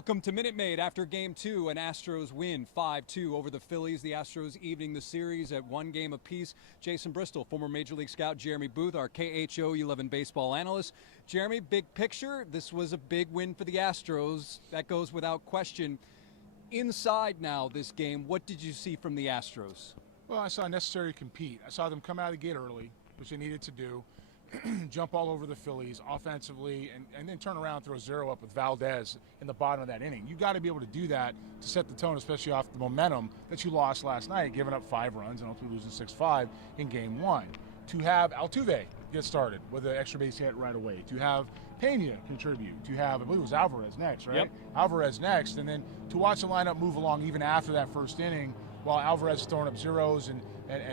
Welcome to Minute Maid. After Game 2, an Astros win 5-2 over the Phillies. The Astros evening the series at one game apiece. Jason Bristol, former Major League scout Jeremy Booth, our KHO 11 baseball analyst. Jeremy, big picture, this was a big win for the Astros. That goes without question. Inside now this game, what did you see from the Astros? Well, I saw necessary to compete. I saw them come out of the gate early, which they needed to do. Jump all over the Phillies offensively and then turn around and throw 0 up with Valdez in the bottom of that inning. You got to be able to do that to set the tone, especially off the momentum that you lost last night, giving up 5 runs and ultimately losing 6-5 in Game 1. To have Altuve get started with an extra base hit right away, to have Pena contribute, to have, I believe it was Alvarez next, right? Yep. Alvarez next, and then to watch the lineup move along even after that first inning while Alvarez is throwing up zeros and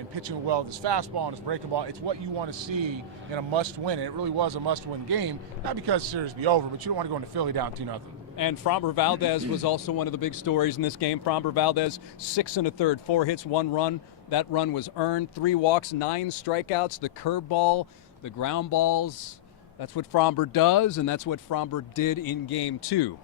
pitching well with his fastball and his breaking ball. It's what you want to see in a must-win, and it really was a must-win game, not because the series be over, but you don't want to go into Philly down 2-0. And Framber Valdez was also one of the big stories in this game. Framber Valdez, 6 1/3, 4 hits, 1 run. That run was earned. 3 walks, 9 strikeouts. The curveball, the ground balls. That's what Framber does, and that's what Framber did in Game 2.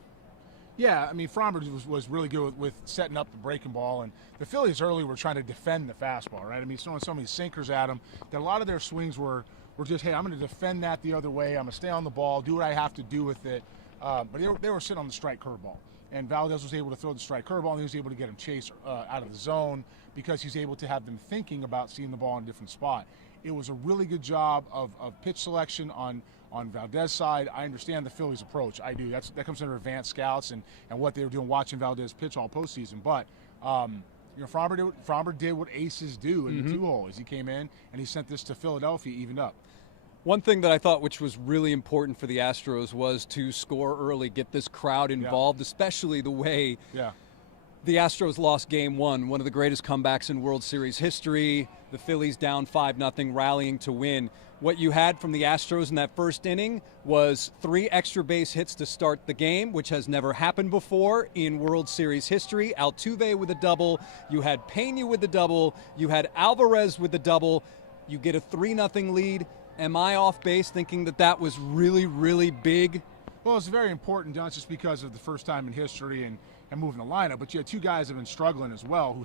Yeah, I mean, Framber was really good with setting up the breaking ball, and the Phillies early were trying to defend the fastball, right? I mean, throwing so many sinkers at him that a lot of their swings were just, hey, I'm going to defend that the other way. I'm going to stay on the ball, do what I have to do with it. But they were sitting on the strike curveball, and Valdez was able to throw the strike curveball, and he was able to get him chased out of the zone because he's able to have them thinking about seeing the ball in a different spot. It was a really good job of pitch selection on Valdez's side. I understand the Phillies' approach. I do. That comes under advanced scouts and what they were doing watching Valdez pitch all postseason. But Framber did what aces do in the 2-hole as he came in and he sent this to Philadelphia evened up. One thing that I thought which was really important for the Astros was to score early, get this crowd involved, especially the way the Astros lost Game 1, one of the greatest comebacks in World Series history. The Phillies down 5-0, rallying to win. What you had from the Astros in that first inning was 3 extra base hits to start the game, which has never happened before in World Series history. Altuve with a double. You had Pena with the double. You had Alvarez with the double. You get a 3-0 lead. Am I off base thinking that was really, really big? Well, it's very important, not just because of the first time in history and moving the lineup, but you had 2 guys that have been struggling as well who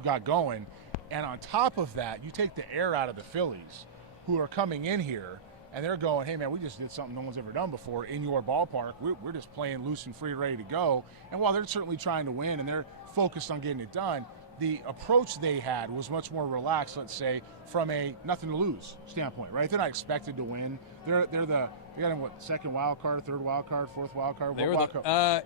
got going. And on top of that, you take the air out of the Phillies, who are coming in here, and they're going, hey, man, we just did something no one's ever done before in your ballpark. We're just playing loose and free, ready to go. And while they're certainly trying to win and they're focused on getting it done, the approach they had was much more relaxed, let's say, from a nothing to lose standpoint, right? They're not expected to win. They got in what, second wild card, third wild card, fourth wild card? They were the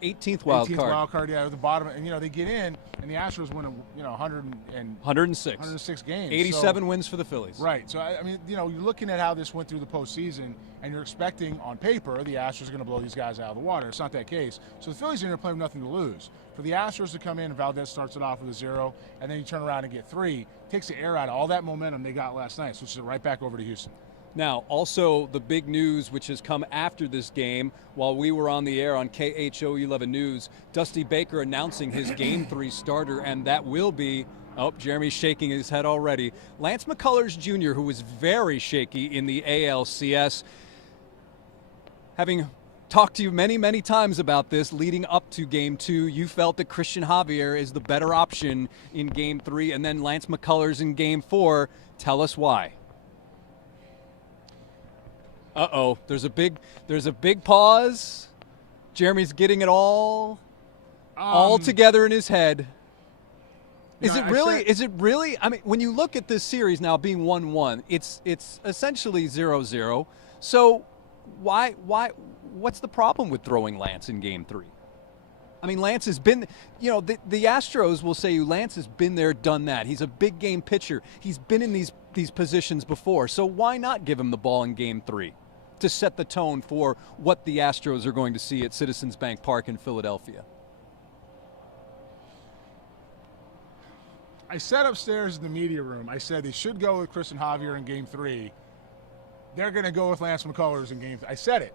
18th wild card. 18th wild card, yeah, the bottom. And, they get in, and the Astros win, 106 games. 87 wins for the Phillies. Right. So, I mean, you're looking at how this went through the postseason, and you're expecting, on paper, the Astros are going to blow these guys out of the water. It's not that case. So the Phillies are going to play with nothing to lose. For the Astros to come in, and Valdez starts it off with a 0, and then you turn around and get 3, takes the air out of all that momentum they got last night, switches it right back over to Houston. Now, also the big news which has come after this game, while we were on the air on KHO 11 News, Dusty Baker announcing his Game 3 starter, and that will be, Jeremy's shaking his head already, Lance McCullers Jr., who was very shaky in the ALCS. Having talked to you many, many times about this leading up to Game 2, you felt that Christian Javier is the better option in Game 3, and then Lance McCullers in Game 4. Tell us why. There's a big pause. Jeremy's getting it all together in his head. Is it really? I mean, when you look at this series now being 1-1, it's essentially 0-0. So what's the problem with throwing Lance in Game 3? I mean, Lance has been, the Astros will say Lance has been there, done that. He's a big game pitcher. He's been in these positions before. So why not give him the ball in Game 3 to set the tone for what the Astros are going to see at Citizens Bank Park in Philadelphia? I said upstairs in the media room, I said they should go with Christian Javier in Game 3. They're going to go with Lance McCullers in Game 3. I said it.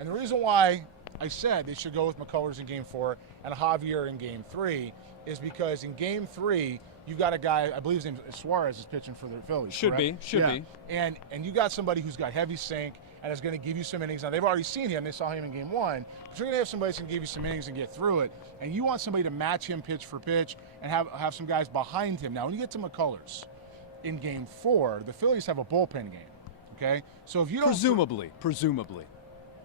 And the reason why I said they should go with McCullers in Game 4 and Javier in Game 3 is because in Game 3, you've got a guy, I believe his name is Suarez, is pitching for the Phillies. Should be. And you got somebody who's got heavy sink and is going to give you some innings. Now, they've already seen him. They saw him in Game 1. But you're going to have somebody that's going to give you some innings and get through it. And you want somebody to match him pitch for pitch and have some guys behind him. Now, when you get to McCullers in Game 4, the Phillies have a bullpen game. Okay? So if you don't... Presumably.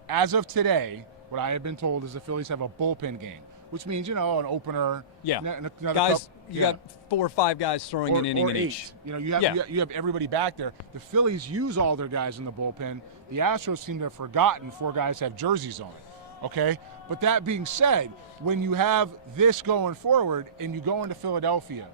As of today, what I have been told is the Phillies have a bullpen game, which means, an opener. Yeah. Another guys, you got 4 or 5 guys throwing an inning in eight. each. You have everybody back there. The Phillies use all their guys in the bullpen. The Astros seem to have forgotten 4 guys have jerseys on. Okay? But that being said, when you have this going forward and you go into Philadelphia,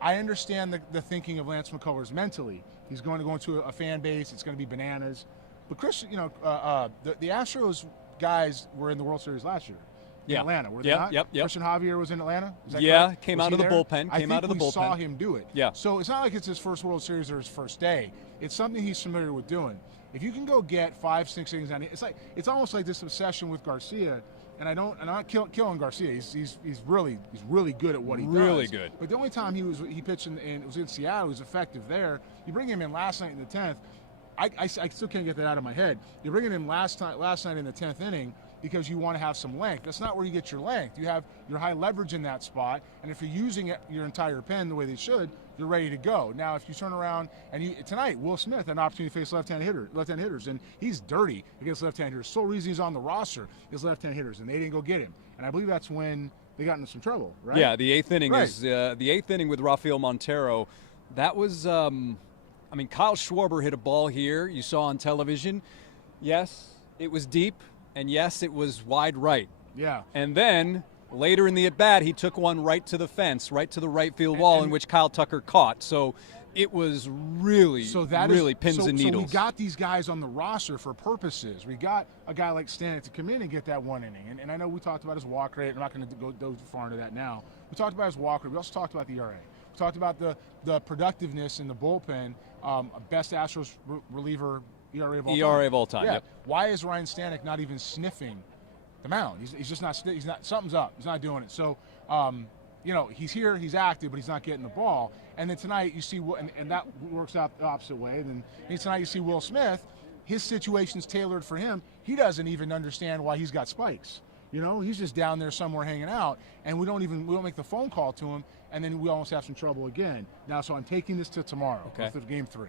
I understand the thinking of Lance McCullers mentally. He's going to go into a fan base. It's going to be bananas. But Chris, the Astros guys were in the World Series last year. In Atlanta, were they not? Yep. Christian Javier was in Atlanta? Is that yeah, correct? came out of the bullpen. I think we saw bullpen. him do it. Yeah. So it's not like it's his first World Series or his first day. It's something he's familiar with doing. If you can go get 5-6 innings on it, it's almost like this obsession with Garcia. And I'm not killing Garcia. He's really good at what he does. Really good. But the only time he pitched and it was in Seattle, he was effective there. You bring him in last night in the 10th. I still can't get that out of my head. You're bringing him last night in the 10th inning because you want to have some length. That's not where you get your length. You have your high leverage in that spot, and if you're using your entire pen the way they should, you're ready to go. Now, if you turn around and tonight, Will Smith had an opportunity to face left-hand hitters, and he's dirty against left-hand hitters. Sole reason he's on the roster is left-hand hitters, and they didn't go get him. And I believe that's when they got into some trouble, right? Yeah, the 8th inning is the 8th inning with Rafael Montero. That was. Kyle Schwarber hit a ball here. You saw on television. Yes, it was deep, and yes, it was wide right. Yeah. And then later in the at-bat, he took one right to the fence, right to the right field wall, in which Kyle Tucker caught. So it was really pins and needles. So we got these guys on the roster for purposes. We got a guy like Stanek to come in and get that 1 inning. And I know we talked about his walk rate. I'm not going to go too far into that now. We talked about his walk rate. We also talked about the ERA. We talked about the productiveness in the bullpen. Best Astros reliever ERA of all time. ERA of all time. Yeah. Yep. Why is Ryan Stanek not even sniffing the mound? He's just not. He's not. Something's up. He's not doing it. So, he's here. He's active, but he's not getting the ball. And then tonight you see, and that works out the opposite way. And then tonight you see Will Smith. His situation's tailored for him. He doesn't even understand why he's got spikes. He's just down there somewhere hanging out, and we don't make the phone call to him, and then we almost have some trouble again. Now, so I'm taking this to tomorrow, with Game 3.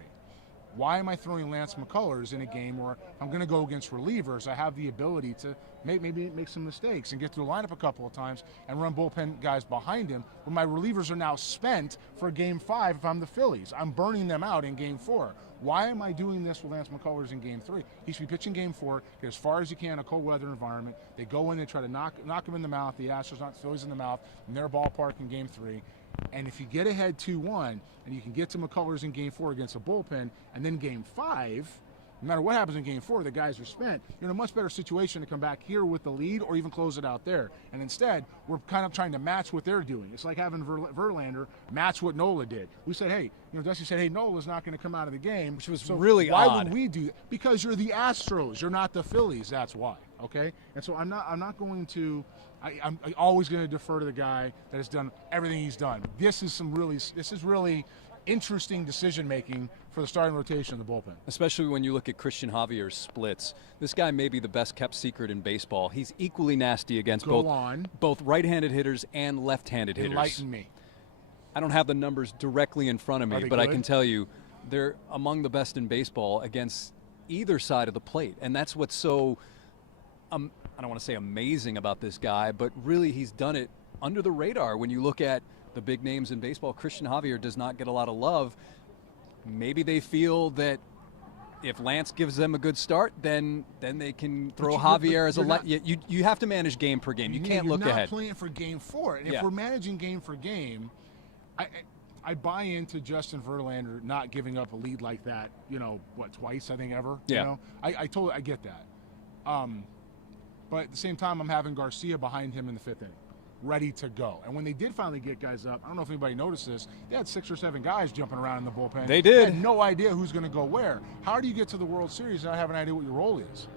Why am I throwing Lance McCullers in a game where I'm going to go against relievers? I have the ability to maybe make some mistakes and get through the lineup a couple of times and run bullpen guys behind him when my relievers are now spent for Game 5 if I'm the Phillies. I'm burning them out in Game 4. Why am I doing this with Lance McCullers in Game 3? He should be pitching Game 4, get as far as you can in a cold weather environment. They go in, they try to knock him in the mouth. The Astros knock the Phillies in the mouth in their ballpark in Game 3. And if you get ahead 2-1 and you can get to McCullers in Game 4 against a bullpen, and then Game 5, no matter what happens in Game 4, the guys are spent. You're in a much better situation to come back here with the lead or even close it out there. And instead, we're kind of trying to match what they're doing. It's like having Verlander match what Nola did. We said, hey, Dusty said, hey, Nola's not going to come out of the game. Which was really odd. Why would we do that? Because you're the Astros. You're not the Phillies. That's why. Okay? And so I'm not going to... I'm always going to defer to the guy that has done everything he's done. This is really interesting decision making for the starting rotation of the bullpen. Especially when you look at Christian Javier's splits. This guy may be the best kept secret in baseball. He's equally nasty against both right-handed hitters and left-handed hitters. Enlighten me. I don't have the numbers directly in front of me, but I can tell you they're among the best in baseball against either side of the plate. And that's what's so I don't want to say amazing about this guy, but really he's done it under the radar. When you look at the big names in baseball, Christian Javier does not get a lot of love. Maybe they feel that if Lance gives them a good start, then they can throw Javier as you have to manage game per game. You can't look ahead. You're not playing for Game 4. And if we're managing game for game, I buy into Justin Verlander not giving up a lead like that, twice, I think, ever. Yeah. I get that. But at the same time, I'm having Garcia behind him in the 5th inning, ready to go. And when they did finally get guys up, I don't know if anybody noticed this, they had 6 or 7 guys jumping around in the bullpen. They did. They had no idea who's going to go where. How do you get to the World Series and not have an idea what your role is?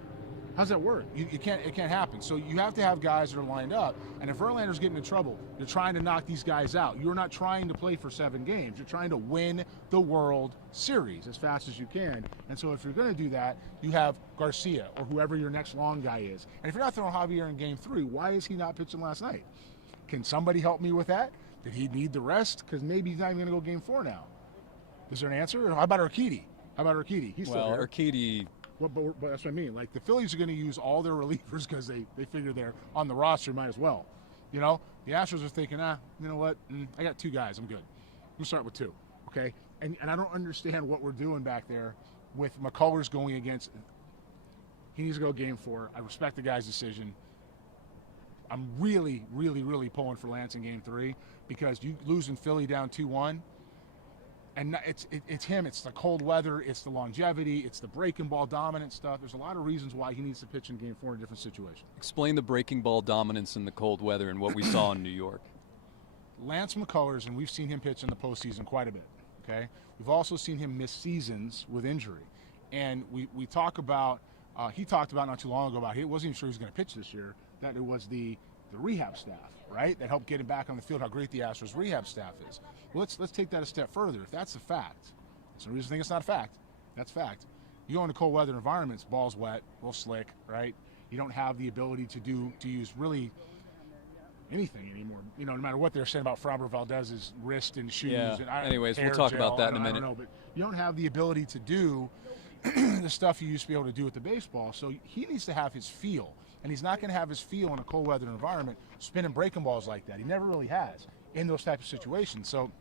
How's that work? It can't happen. So you have to have guys that are lined up. And if Verlander's getting in trouble, you're trying to knock these guys out. You're not trying to play for 7 games. You're trying to win the World Series as fast as you can. And so if you're going to do that, you have Garcia or whoever your next long guy is. And if you're not throwing Javier in Game 3, why is he not pitching last night? Can somebody help me with that? Did he need the rest? Because maybe he's not even going to go Game 4 now. Is there an answer? How about Urquidy? He's still there. Urquidy. But that's what I mean. Like, the Phillies are going to use all their relievers because they figure they're on the roster, might as well. You know, the Astros are thinking, you know what? I got 2 guys. I'm good. We'll start with 2, okay? And I don't understand what we're doing back there with McCullers going against. He needs to go Game 4. I respect the guy's decision. I'm really, really, really pulling for Lance in Game 3 because you losing Philly down 2-1. And it's him. It's the cold weather. It's the longevity. It's the breaking ball dominant stuff. There's a lot of reasons why he needs to pitch in Game 4 in a different situation. Explain the breaking ball dominance in the cold weather and what we saw in New York. Lance McCullers, and we've seen him pitch in the postseason quite a bit. Okay, we've also seen him miss seasons with injury, and we talk about. He talked about not too long ago about he wasn't even sure he was going to pitch this year. That it was the rehab staff, right, that helped get him back on the field. How great the Astros rehab staff is. Well, let's take that a step further. If that's a fact, there's no reason to think it's not a fact. That's fact. You go into cold weather environments, ball's wet, a little slick, right? You don't have the ability to use really anything anymore. You know, no matter what they're saying about Framber Valdez's wrist and shoes. Yeah. And Anyways, we'll talk about that in a minute. I don't know, but you don't have the ability to do the stuff you used to be able to do with the baseball. So he needs to have his feel, and he's not going to have his feel in a cold weather environment spinning breaking balls like that. He never really has in those types of situations. So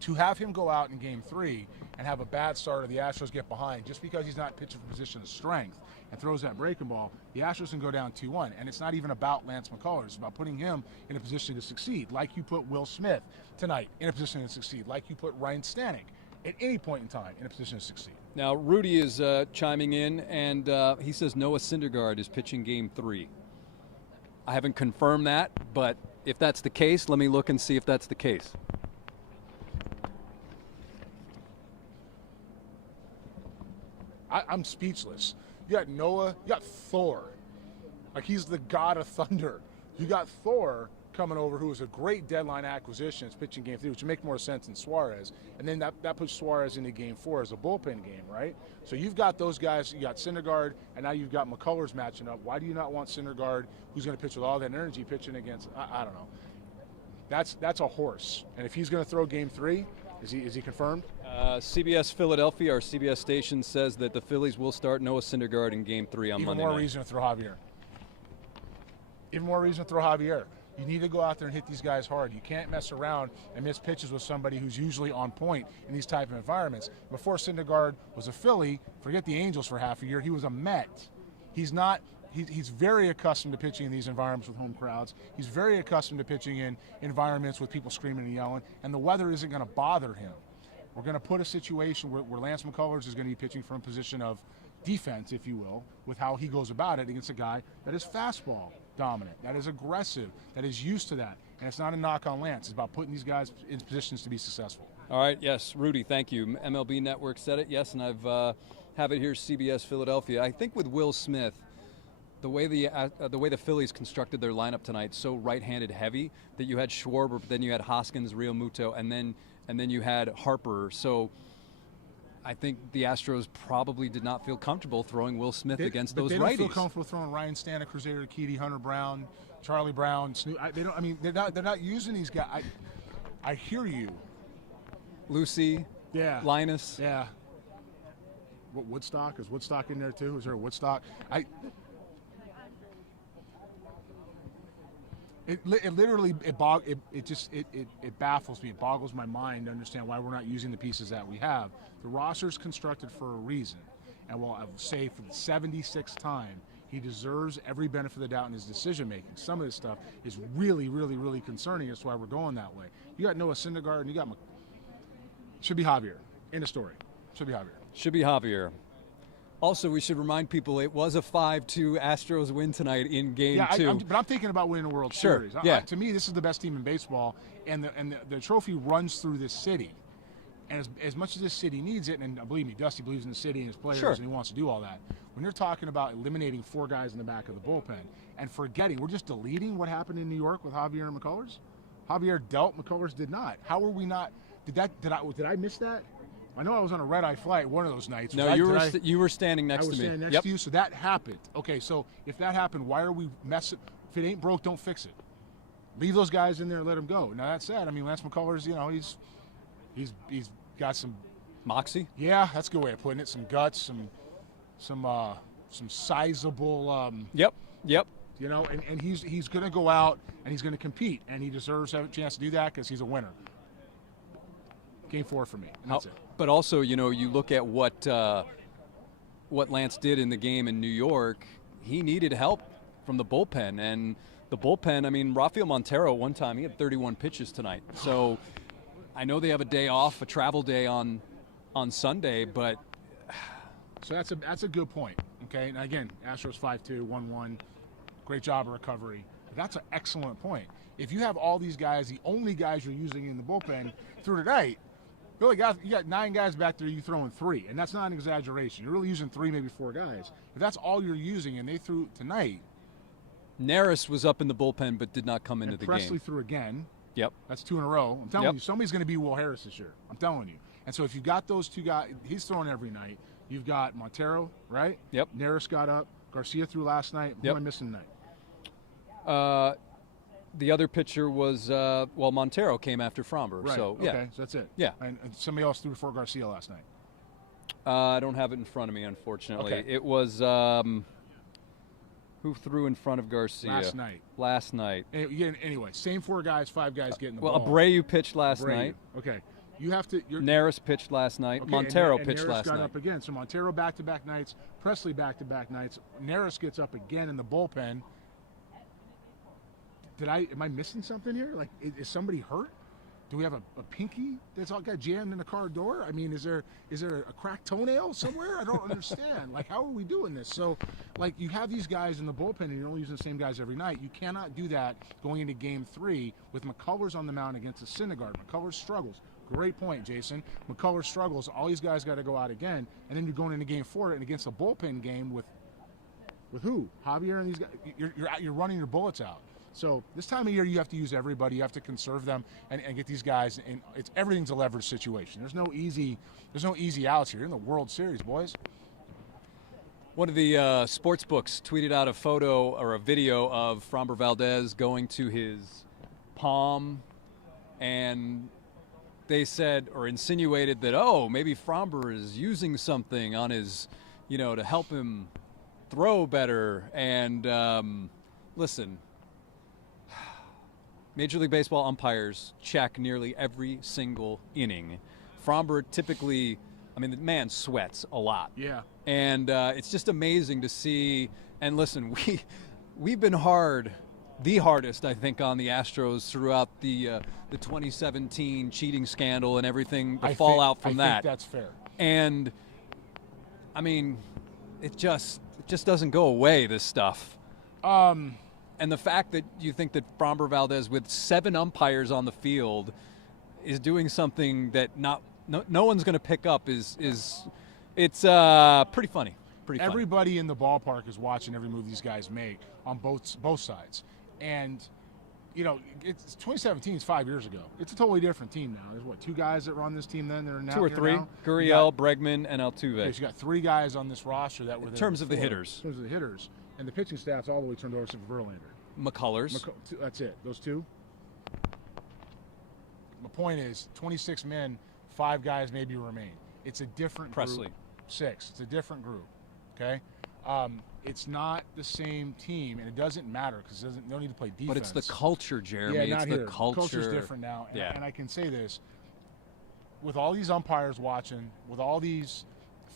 to have him go out in Game 3 and have a bad start or the Astros get behind just because he's not pitching from a position of strength and throws that breaking ball, the Astros can go down 2-1. And it's not even about Lance McCullers. It's about putting him in a position to succeed, like you put Will Smith tonight in a position to succeed, like you put Ryan Stanek at any point in time in a position to succeed. Now, Rudy is chiming in, and he says Noah Syndergaard is pitching Game 3. I haven't confirmed that, but if that's the case, let me look and see if that's the case. I'm speechless. You got Noah, you got Thor. Like, he's the god of thunder. You got Thor coming over, who is a great deadline acquisition. It's pitching Game 3, which would make more sense than Suarez. And then that puts Suarez into Game 4 as a bullpen game, right? So you've got those guys. You got Syndergaard, and now you've got McCullers matching up. Why do you not want Syndergaard, who's going to pitch with all that energy, pitching against, I don't know. That's a horse. And if he's going to throw Game 3, is he confirmed? CBS Philadelphia, our CBS station, says that the Phillies will start Noah Syndergaard in Game 3 on Monday night. Even more reason to throw Javier. Even more reason to throw Javier. You need to go out there and hit these guys hard. You can't mess around and miss pitches with somebody who's usually on point in these type of environments. Before Syndergaard was a Philly, forget the Angels for half a year, he was a Met. He's not. He's very accustomed to pitching in these environments with home crowds. He's very accustomed to pitching in environments with people screaming and yelling, and the weather isn't going to bother him. We're going to put a situation where Lance McCullers is going to be pitching from a position of defense, if you will, with how he goes about it against a guy that is fastball dominant, that is aggressive, that is used to that. And it's not a knock on Lance. It's about putting these guys in positions to be successful. All right, yes, Rudy, thank you. MLB Network said it, yes, and I've have it here, CBS Philadelphia. I think with Will Smith, the way the Phillies constructed their lineup tonight, so right-handed heavy, that you had Schwarber, but then you had Hoskins, Real Muto, and then you had Harper. So I think the Astros probably did not feel comfortable throwing Will Smith against those righties. They don't feel comfortable throwing Ryan Stanek, Crusader Urquidy, Hunter Brown, Charlie Brown, Snoop. They're not using these guys. I hear you. Lucy. Yeah. Linus. Yeah. What, Woodstock? Is Woodstock in there too? Is there a Woodstock? It literally baffles me. It boggles my mind to understand why we're not using the pieces that we have. The roster is constructed for a reason, and while I will say for the 76th time, he deserves every benefit of the doubt in his decision making. Some of this stuff is really, really, really concerning. That's why we're going that way. You got Noah Syndergaard, and you got should be Javier. End of story. Should be Javier. Should be Javier. Also, we should remind people it was a 5-2 Astros win tonight in Game 2. But I'm thinking about winning the World Series. To me, this is the best team in baseball, and the trophy runs through this city. And as much as this city needs it, and believe me, Dusty believes in the city and his players, Sure. and he wants to do all that. When you're talking about eliminating 4 guys in the back of the bullpen and forgetting, we're just deleting what happened in New York with Javier and McCullers. Javier dealt, McCullers did not. How were we not? Did I miss that? I know I was on a red-eye flight one of those nights. No, you were standing next to me. I was standing next to you, so that happened. Okay, so if that happened, why are we messing? If it ain't broke, don't fix it. Leave those guys in there and let them go. Now that said, I mean, Lance McCullers, he's got some moxie. Yeah, that's a good way of putting it. Some guts, some sizable. Yep. And he's going to go out and he's going to compete, and he deserves to have a chance to do that because he's a winner. Game 4 for me, and that's it. But also, you look at what Lance did in the game in New York. He needed help from the bullpen, and the bullpen. I mean, Rafael Montero one time he had 31 pitches tonight. So I know they have a day off, a travel day on Sunday, but so that's a good point. Okay, and again, Astros 5-2, 1-1, great job of recovery. That's an excellent point. If you have all these guys, the only guys you're using in the bullpen through tonight, you got 9 guys back there, you throwing 3, and that's not an exaggeration. You're really using 3, maybe 4 guys. If that's all you're using, and they threw tonight. Neris was up in the bullpen but did not come into the Presley game. threw again. Yep. That's 2 in a row. I'm telling you, somebody's going to be Will Harris this year. I'm telling you. And so if you got those 2 guys, he's throwing every night. You've got Montero, right? Yep. Neris got up. Garcia threw last night. Who am I missing tonight? The other pitcher was, Montero came after Fromber. Right. So, okay, so that's it. Yeah. And somebody else threw before Garcia last night. I don't have it in front of me, unfortunately. Okay. It was who threw in front of Garcia? Last night. Anyway, same 4 guys, 5 guys getting the ball. Well, Abreu pitched last night. Okay. You have to. Neris pitched last night. Okay, Montero and pitched Neris last got night. up again. So Montero back-to-back nights. Presley back-to-back nights. Neris gets up again in the bullpen. Am I missing something here? Like, is somebody hurt? Do we have a pinky that's all got jammed in the car door? I mean, is there a cracked toenail somewhere? I don't understand. Like, how are we doing this? So, like, you have these guys in the bullpen, and you're only using the same guys every night. You cannot do that going into Game 3 with McCullers on the mound against the Syndergaard. McCullers struggles. Great point, Jason. McCullers struggles. All these guys got to go out again, and then you're going into Game 4 and against a bullpen game with who? Javier and these guys. You're running your bullets out. So this time of year, you have to use everybody. You have to conserve them and get these guys. And everything's a leverage situation. There's no easy outs here. You're in the World Series, boys. One of the sports books tweeted out a photo or a video of Framber Valdez going to his palm, and they said or insinuated that, maybe Framber is using something on his, to help him throw better. And listen. Major League Baseball umpires check nearly every single inning. Framber typically, the man sweats a lot. Yeah. And it's just amazing to see. And listen, we've been the hardest, I think, on the Astros throughout the 2017 cheating scandal and everything, the fallout from that. I think that's fair. And, it just doesn't go away, this stuff. And the fact that you think that Framber Valdez, with 7 umpires on the field, is doing something that no one's going to pick up it's pretty funny. Everybody in the ballpark is watching every move these guys make on both sides, and it's 2017 is 5 years ago. It's a totally different team now. There's 2 guys that were on this team then. They're now 2 or 3. Gurriel, Bregman, and Altuve. Okay, so you got 3 guys on this roster that were there. In terms of the hitters. And the pitching staff's all the way turned over to Verlander. McCullers. That's it. Those 2. The point is, 26 men, 5 guys maybe remain. It's a different Presley. group. 6. It's a different group. Okay? It's not the same team, and it doesn't matter because they don't need to play defense. But it's the culture, Jeremy. Yeah, it's not the culture. Culture's different now. Yeah. And I can say this. With all these umpires watching, with all these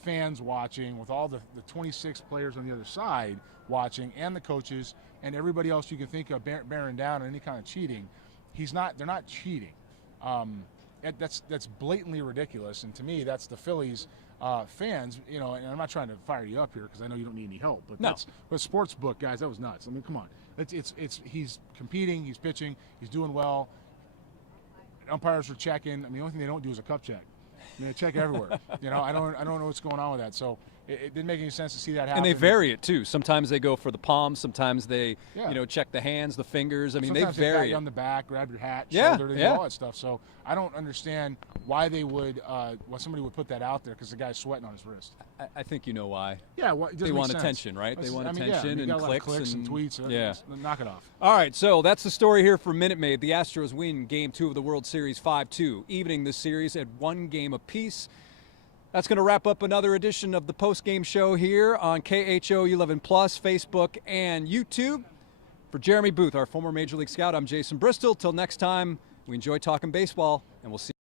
fans watching, with all the 26 players on the other side watching, and the coaches and everybody else you can think of bearing down on any kind of cheating, they're not cheating. That's blatantly ridiculous, and to me that's the Phillies fans, and I'm not trying to fire you up here because I know you don't need any help, but sports book guys, that was nuts. Come on. He's competing, he's pitching, he's doing well. Umpires are checking. The only thing they don't do is a cup check. They check everywhere. I don't know what's going on with that. So it didn't make any sense to see that happen. And they vary it too. Sometimes they go for the palm. Sometimes they, check the hands, the fingers. I mean, sometimes they vary. pat you on the back, grab your hat, Yeah, shoulder, they do all that stuff. So I don't understand why they would, why somebody would put that out there because the guy's sweating on his wrist. I think you know why. Yeah, well, it they doesn't want make sense. attention, right? They want attention and got a lot of clicks and tweets. Yeah, knock it off. All right, so that's the story here for Minute Maid. The Astros win Game 2 of the World Series 5-2, evening the series at 1 game apiece. That's going to wrap up another edition of the post-game show here on KHO 11 Plus, Facebook, and YouTube. For Jeremy Booth, our former Major League Scout, I'm Jason Bristol. Till next time, we enjoy talking baseball, and we'll see you.